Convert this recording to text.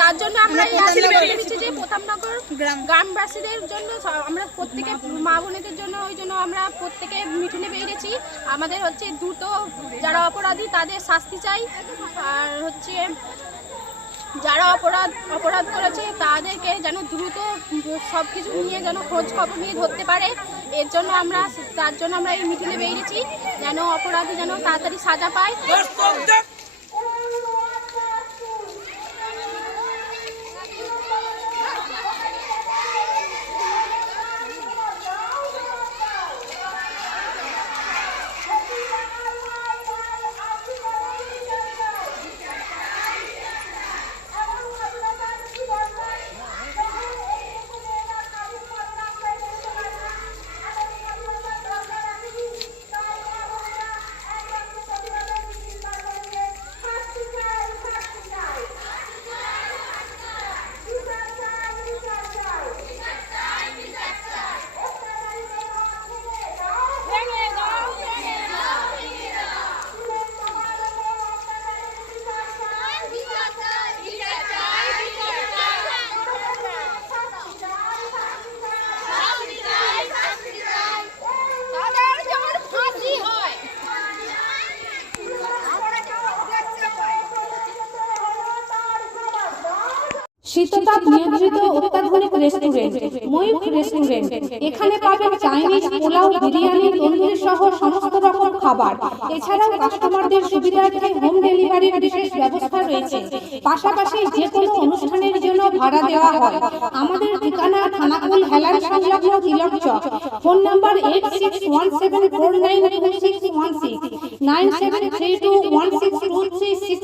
তার জন্য আমরা যে প্রতাপনগর গ্রামবাসীদের জন্য আমরা প্রত্যেকে মা বোনেদের জন্য ওই জন্য আমরা প্রত্যেকে মিঠুনে বেরিয়েছি আমাদের হচ্ছে দ্রুত যারা অপরাধী তাদের শাস্তি চাই। আর হচ্ছে যারা অপরাধ অপরাধ করেছে তাদেরকে যেন দ্রুত সব কিছু নিয়ে যেন খোঁজ খবর নিয়ে ধরতে পারে। এর জন্য আমরা তার জন্য আমরা এই মিটিংয়ে বেরিয়েছি যেন অপরাধী যেন তাড়াতাড়ি সাজা পায়। শীততাপ নিয়ন্ত্রিত অত্যাধুনিক রেস্টুরেন্ট ময়ূখ রেস্টুরেন্ট এখানে পাবেন চাইনিজ পোলাও, বিরিয়ানি, তন্দুরি সহ সমস্ত রকম খাবার। এছাড়াও কাস্টমারদের সুবিধার্থে হোম ডেলিভারির বিশেষ ব্যবস্থা রয়েছে। পাশাপাশি যে কোনো অনুষ্ঠানের জন্য ভাড়া দেওয়া হয়। আমাদের ঠিকানা থানাকুল হেলান সংলগ্ন Tilak Chak. Phone number eight six one seven four nine two six one six nine seven three two one six two